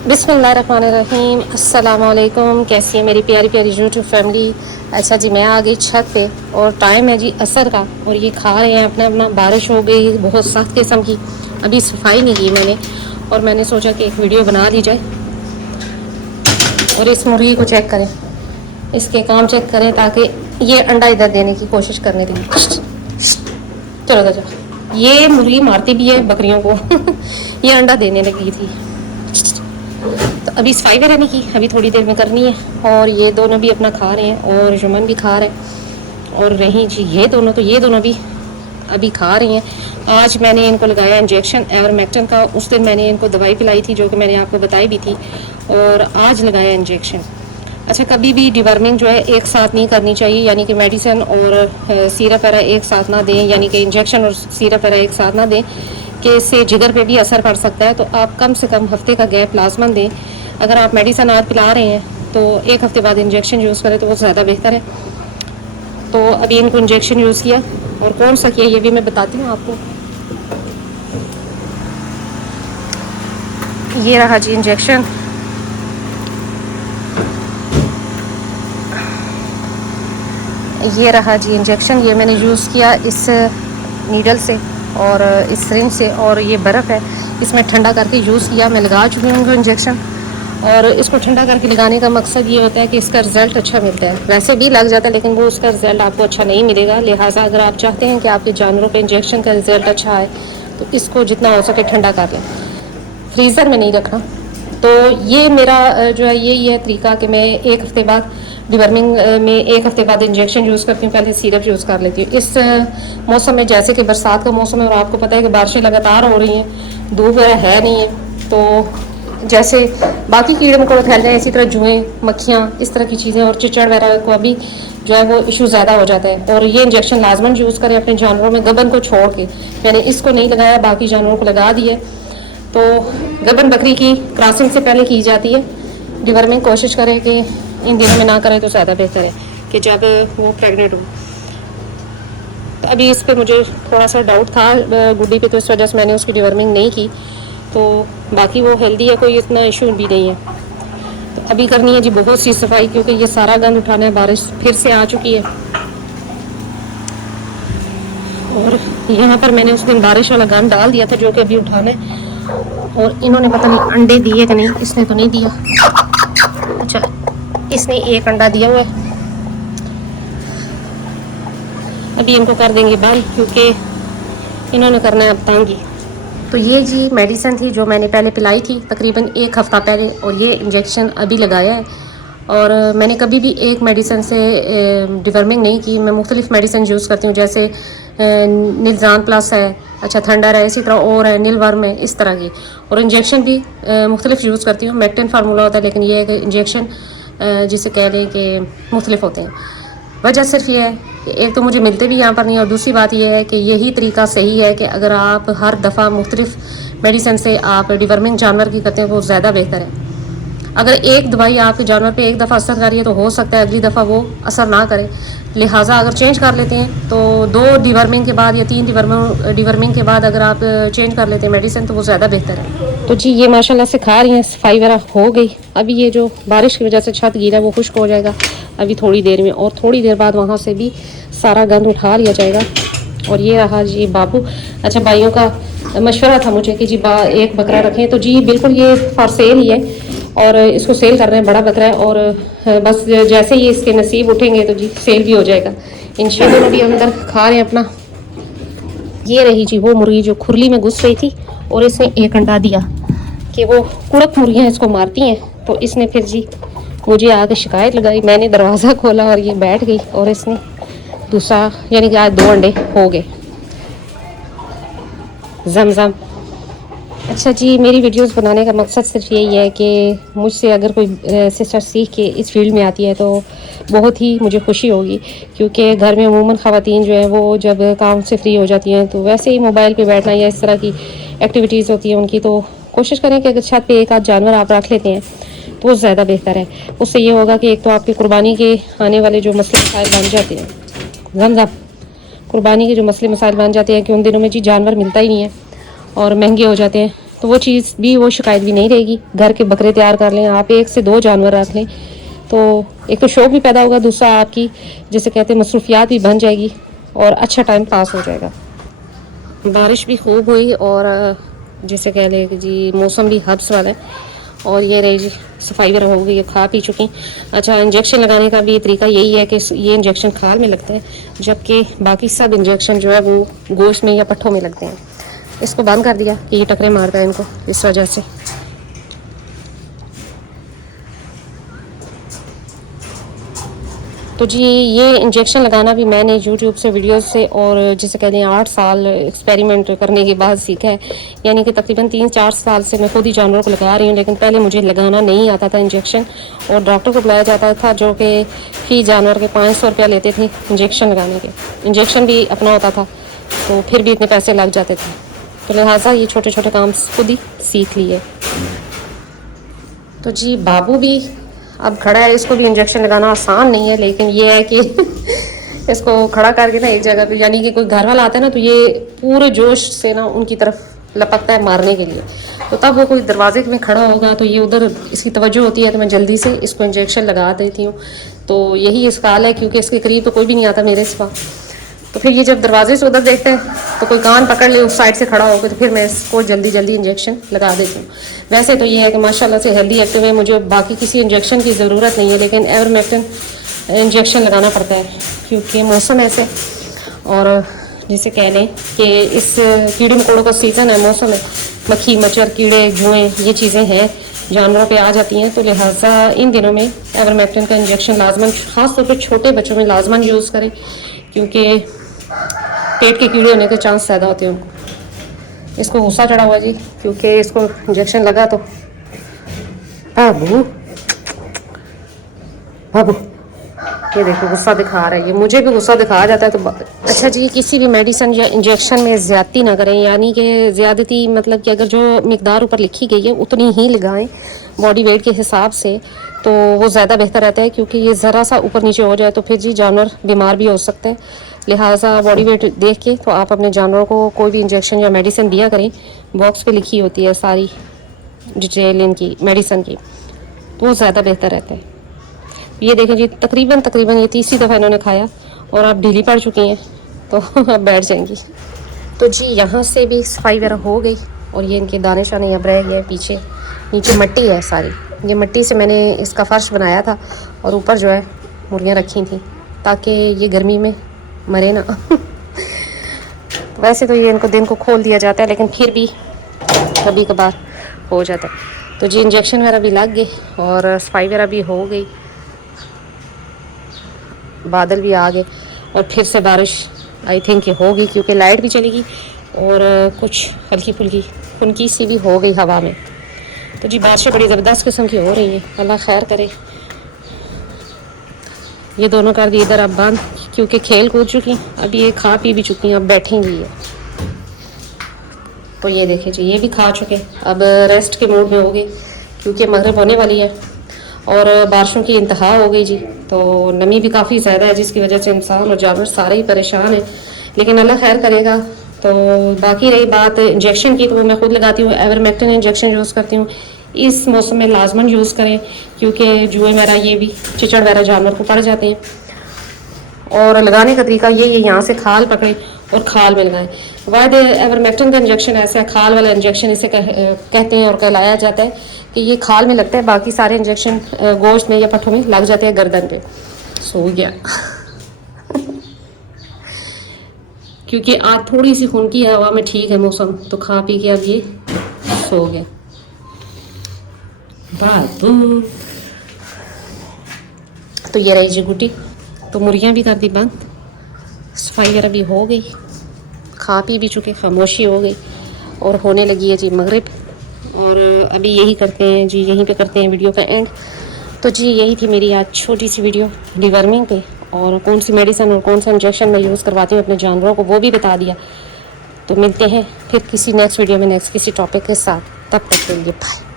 बिस्मिल्लाहिर्रहमानिर्रहीम। अस्सलाम वालेकुम। कैसी है मेरी प्यारी प्यारी यूट्यूब फैमिली। अच्छा जी, मैं आ गई छत पे और टाइम है जी असर का, और ये खा रहे हैं अपना अपना। बारिश हो गई बहुत सख्त किस्म की। अभी सफाई नहीं की मैंने, और मैंने सोचा कि एक वीडियो बना ली जाए। और इस मुर्गी को चेक करें, इसके काम चेक करें, ताकि ये अंडा इधर देने की कोशिश करने के लिए। चलो चलो, ये मुर्गी मारती भी है बकरियों को। ये अंडा देने लगी थी। तो अभी सफाई वगैरह नहीं की, अभी थोड़ी देर में करनी है। और ये दोनों भी अपना खा रहे हैं, और जुमन भी खा रहे हैं, और रही जी ये दोनों, तो ये दोनों भी अभी खा रही हैं। आज मैंने इनको लगाया इंजेक्शन एवरमेक्टिन का। उस दिन मैंने इनको दवाई पिलाई थी, जो कि मैंने आपको बताई भी थी, और आज लगाया इंजेक्शन। अच्छा, कभी भी डिवर्मिंग जो है एक साथ नहीं करनी चाहिए, यानी कि मेडिसिन और सीरप वगैरह एक साथ ना दें, यानी कि इंजेक्शन और सीरप वगैरह एक साथ ना दें, कि इससे जिगर पे भी असर पड़ सकता है। तो आप कम से कम हफ्ते का गैप लाजमन दें। अगर आप मेडिसिन आज पिला रहे हैं तो एक हफ्ते बाद इंजेक्शन यूज़ करें तो वो ज़्यादा बेहतर है। तो अभी इनको इंजेक्शन यूज़ किया, और कौन सा किया ये भी मैं बताती हूँ आपको। ये रहा जी इंजेक्शन। ये रहा जी इंजेक्शन, ये मैंने यूज़ किया इस नीडल से और इस सिरिंज से, और ये बर्फ़ है, इसमें ठंडा करके यूज़ किया। मैं लगा चुकी हूँ इंजेक्शन, और इसको ठंडा करके लगाने का मकसद ये होता है कि इसका रिज़ल्ट अच्छा मिलता है। वैसे भी लग जाता है, लेकिन वो उसका रिज़ल्ट आपको अच्छा नहीं मिलेगा। लिहाजा अगर आप चाहते हैं कि आपके जानवरों पे इंजेक्शन का रिज़ल्ट अच्छा आए, तो इसको जितना हो सके ठंडा कर लें, फ्रीज़र में नहीं रखना। तो ये मेरा जो है यही है तरीका कि मैं एक हफ़्ते बाद डिवर्मिंग में एक हफ़्ते बाद इंजेक्शन यूज़ करती हूँ, पहले सीरप यूज़ कर लेती हूँ। इस मौसम में, जैसे कि बरसात का मौसम है और आपको पता है कि बारिशें लगातार हो रही हैं, धूप वगैरह है नहीं है, तो जैसे बाकी कीड़े मकोड़े फैल जाए, इसी तरह जुएँ, मक्खियाँ, इस तरह की चीज़ें, और चिचड़ वगैरह को अभी जो है वो इशू ज़्यादा हो जाता है। और ये इंजेक्शन लाजमन यूज़ करें अपने जानवरों में, गबन को छोड़ के। मैंने इसको नहीं लगाया, बाकी जानवरों को लगा दिया। तो गबन बकरी की क्रॉसिंग से पहले की जाती है। डिवर्मिंग कोशिश करें कि इन दिनों में ना करें तो ज़्यादा बेहतर है, कि जब वो प्रेग्नेंट हो। तो अभी इस पर मुझे थोड़ा सा डाउट था गुड्डी पे, तो इस वजह से मैंने उसकी डिवर्मिंग नहीं की। तो बाकी वो हेल्दी है, कोई इतना इशू भी नहीं है। तो अभी करनी है जी बहुत सी सफाई, क्योंकि ये सारा गंद उठाना है। बारिश फिर से आ चुकी है, और यहाँ पर मैंने उस दिन बारिश वाला गंद डाल दिया था, जो कि अभी उठाना है। और इन्होंने पता नहीं अंडे दिए कि नहीं, इसने तो नहीं दिया। अच्छा, इसने एक अंडा दिया हुआ है। अभी इनको कर देंगे बंद, क्योंकि इन्होंने करना है अब तंगी। तो ये जी मेडिसिन थी जो मैंने पहले पिलाई थी तकरीबन एक हफ़्ता पहले, और ये इंजेक्शन अभी लगाया है। और मैंने कभी भी एक मेडिसिन से डिवर्मिंग नहीं की। मैं मुख्तलिफ़ मेडिसिन यूज़ करती हूँ, जैसे निलजान प्लस है, अच्छा थंडर है, इसी तरह और है, नीलवर्म है, इस तरह की। और इंजेक्शन भी मुख्तलिफ़ यूज़ करती हूँ। मैक्टिन फार्मूला होता है, लेकिन ये है कि इंजेक्शन जिसे कह लें कि मुख्तलिफ़ होते हैं। वजह सिर्फ ये है कि एक तो मुझे मिलते भी यहाँ पर नहीं, और दूसरी बात ये है कि यही तरीका सही है कि अगर आप हर दफ़ा मुख्तलिफ मेडिसिन से आप डिवर्मिंग जानवर की करते हैं, वो ज़्यादा बेहतर है। अगर एक दवाई आपके जानवर पे एक दफ़ा असर कर रही है, तो हो सकता है अगली दफ़ा वो असर ना करे। लिहाजा अगर चेंज कर लेते हैं, तो 2 डिवर्मिंग के बाद या 3 डिवर्मिंग के बाद अगर आप चेंज कर लेते हैं मेडिसिन, तो वो ज़्यादा बेहतर है। तो जी ये माशाल्लाह से खा रही हैं, सफाई वगैरह हो गई। अभी ये जो बारिश की वजह से छत गीला है, वो खुश्क हो जाएगा अभी थोड़ी देर में, और थोड़ी देर बाद वहाँ से भी सारा गंद उठा लिया जाएगा। और ये रहा जी बाबू। अच्छा, भाइयों का मशवरा था मुझे कि जी एक बकरा रखें, तो जी बिल्कुल ये फॉर सेल ही है, और इसको सेल कर रहे हैं। बड़ा बकरा है, और बस जैसे ही इसके नसीब उठेंगे तो जी सेल भी हो जाएगा इंशाल्लाह। अभी अंदर खा रहे हैं अपना। ये रही जी वो मुर्गी जो खुरली में घुस रही थी, और इसने एक अंडा दिया कि वो कुड़क मुर्गियाँ इसको मारती हैं। तो इसने फिर जी मुझे आके शिकायत लगाई। मैंने दरवाज़ा खोला और ये बैठ गई, और इसने दूसरा, यानी कि आज 2 अंडे हो गए। जमजम। अच्छा जी, मेरी वीडियोस बनाने का मकसद सिर्फ यही है कि मुझसे अगर कोई सिस्टर सीख के इस फील्ड में आती है, तो बहुत ही मुझे खुशी होगी। क्योंकि घर में अमूमन ख़वातीन जो हैं, वो जब काम से फ्री हो जाती हैं, तो वैसे ही मोबाइल पे बैठना या इस तरह की एक्टिविटीज़ होती हैं उनकी, तो कोशिश करें कि अगर छत पे एक आध जानवर आप रख लेते हैं, तो वो ज़्यादा बेहतर है। उससे ये होगा कि एक तो आपकी कुर्बानी के आने वाले जो मसले मसाइल बन जाते हैं, जमजम, कुर्बानी के जो मसले मसाइल बन जाते हैं कि उन दिनों में जी जानवर मिलता ही नहीं है और महंगे हो जाते हैं, तो वो चीज़ भी, वो शिकायत भी नहीं रहेगी। घर के बकरे तैयार कर लें आप, 1 से 2 जानवर रख लें तो एक तो शौक भी पैदा होगा, दूसरा आपकी जैसे कहते हैं मसरूफियात भी बन जाएगी और अच्छा टाइम पास हो जाएगा। बारिश भी खूब हुई और जैसे कह लें कि जी मौसम भी हब्स वाला है। और ये रही जी सफाई वगैरह हो गई, खा पी चुकी। अच्छा, इंजेक्शन लगाने का भी तरीका यही है कि ये इंजेक्शन खाल में लगता है, जबकि बाकी सब इंजेक्शन जो है वो गोश्त में या पट्ठों में लगते हैं। इसको बंद कर दिया कि ये टकरे मारता है इनको, इस वजह से। तो जी ये इंजेक्शन लगाना भी मैंने यूट्यूब से वीडियोस से और जैसे कहते हैं 8 साल एक्सपेरिमेंट करने के बाद सीखा है। यानी कि तकरीबन 3-4 साल से मैं खुद ही जानवरों को लगा रही हूँ, लेकिन पहले मुझे लगाना नहीं आता था इंजेक्शन, और डॉक्टर को बुलाया जाता था जो कि फी जानवर के 500 रुपया लेते थे इंजेक्शन लगाने के। इंजेक्शन भी अपना होता था तो फिर भी इतने पैसे लग जाते थे, तो लिहाजा ये छोटे छोटे काम खुद ही सीख लिए। तो जी बाबू भी अब खड़ा है, इसको भी इंजेक्शन लगाना आसान नहीं है, लेकिन ये है कि इसको खड़ा करके ना एक जगह पे, यानी कि कोई घर वाला आता है ना तो ये पूरे जोश से ना उनकी तरफ लपकता है मारने के लिए। तो तब वो कोई दरवाजे में खड़ा होगा तो ये उधर इसकी तवज्जो होती है, तो मैं जल्दी से इसको इंजेक्शन लगा देती हूँ। तो यही इसका हाल है, क्योंकि इसके करीब तो कोई भी नहीं आता मेरे सिवा। तो फिर ये जब दरवाजे से उधर देखते हैं तो कोई कान पकड़ ले उस साइड से खड़ा होकर, तो फिर मैं इसको जल्दी जल्दी इंजेक्शन लगा देती हूँ। वैसे तो ये है कि माशाल्लाह से हेल्दी एक्टिव है, मुझे बाकी किसी इंजेक्शन की ज़रूरत नहीं है, लेकिन एवरमेक्टिन इंजेक्शन लगाना पड़ता है क्योंकि मौसम ऐसे, और जिसे कह लें कि इस कीड़े मकोड़ों का सीज़न है, मौसम है, मक्खी मच्छर कीड़े जुएँ ये चीज़ें हैं जानवरों पे आ जाती हैं। तो लिहाजा इन दिनों में एवरमेक्टिन का इंजेक्शन लाजमन, ख़ास तौर पर छोटे बच्चों में लाजमन यूज़ करें, क्योंकि पेट के कीड़े होने के चांस ज़्यादा होते हैं उनको। इसको गुस्सा चढ़ा हुआ जी, क्योंकि इसको इंजेक्शन लगा तो बाबू बाबू ये देखो गुस्सा दिखा रहा है, ये मुझे भी गुस्सा दिखा जाता है। तो अच्छा जी, किसी भी मेडिसिन या इंजेक्शन में ज़्यादती ना करें, यानी कि ज़्यादती मतलब कि अगर जो मिकदार ऊपर लिखी गई है उतनी ही लगाएं बॉडी वेट के हिसाब से, तो वो ज़्यादा बेहतर रहता है। क्योंकि ये ज़रा सा ऊपर नीचे हो जाए तो फिर जी जानवर बीमार भी हो सकते हैं। लिहाजा बॉडी वेट देख के तो आप अपने जानवरों को कोई भी इंजेक्शन या मेडिसिन दिया करें। बॉक्स पे लिखी होती है सारी डिटेल इनकी मेडिसिन की, तो वो ज़्यादा बेहतर रहता है। ये देखें जी, तकरीबन ये 30वीं दफ़ा इन्होंने खाया और आप ढीली पड़ चुकी हैं, तो अब बैठ जाएंगी। तो जी यहाँ से भी सफाई वगैरह हो गई, और ये इनके दाने शाने अब रह गए पीछे। नीचे मिट्टी है सारी, ये मिट्टी से मैंने इसका फ़र्श बनाया था, और ऊपर जो है मुर्गियाँ रखी थी ताकि ये गर्मी में मरे ना। वैसे तो ये इनको दिन को खोल दिया जाता है, लेकिन फिर भी कभी कभार हो जाता है। तो जी इंजेक्शन वगैरह भी लग गए और सफाई वगैरह भी हो गई, बादल भी आ गए, और फिर से बारिश आई थिंक होगी, क्योंकि लाइट भी चलेगी और कुछ हल्की फुल्की खुनकी सी भी हो गई हवा में। तो जी बारिशें बड़ी ज़बरदस्त किस्म की हो रही हैं, अल्लाह खैर करे। ये दोनों कर दी इधर अब बंद, क्योंकि खेल कूद चुकी, अब ये खा पी भी चुकी हैं, अब बैठेंगी ये। तो ये देखें जी, ये भी खा चुके, अब रेस्ट के मूड में हो गई, क्योंकि मगरिब होने वाली है और बारिशों की इंतहा हो गई जी। तो नमी भी काफ़ी ज़्यादा है, जिसकी वजह से इंसान और जानवर सारे ही परेशान हैं, लेकिन अल्लाह खैर करेगा। तो बाकी रही बात इंजेक्शन की, तो वो मैं खुद लगाती हूँ, एवरमेक्टिन इंजेक्शन यूज़ करती हूँ। इस मौसम में लाजमन यूज़ करें, क्योंकि जुए वगैरह ये भी चिचड़ वगैरह जानवर को पड़ जाते हैं। और लगाने का तरीका ये है, यहाँ से खाल पकड़ें और खाल में लगाएं। वाइड एवरमेक्टिन का इंजेक्शन ऐसा है, खाल वाला इंजेक्शन इसे कहते हैं और कहलाया जाता है कि ये खाल में लगता है। बाकी सारे इंजेक्शन गोश्त में या पट्ठों में लग जाते हैं गर्दन पे। सो गया क्योंकि आज थोड़ी सी खून की हवा में ठीक है मौसम, तो खा पी के अब ये सो गया बाबू। तो ये रही जी गुटी, तो मुर्गियाँ भी कर दी बंद, सफाई वगैरह भी हो गई, खा पी भी चुके, खामोशी हो गई, और होने लगी है जी मगरिब। और अभी यही करते हैं जी, यहीं पे करते हैं वीडियो का एंड। तो जी यही थी मेरी आज छोटी सी वीडियो डिवर्मिंग पे, और कौन सी मेडिसिन और कौन सा इंजेक्शन मैं यूज़ करवाती हूँ अपने जानवरों को, वो भी बता दिया। तो मिलते हैं फिर किसी नेक्स्ट वीडियो में, नेक्स्ट किसी टॉपिक के साथ, तब तक के लिए बाय।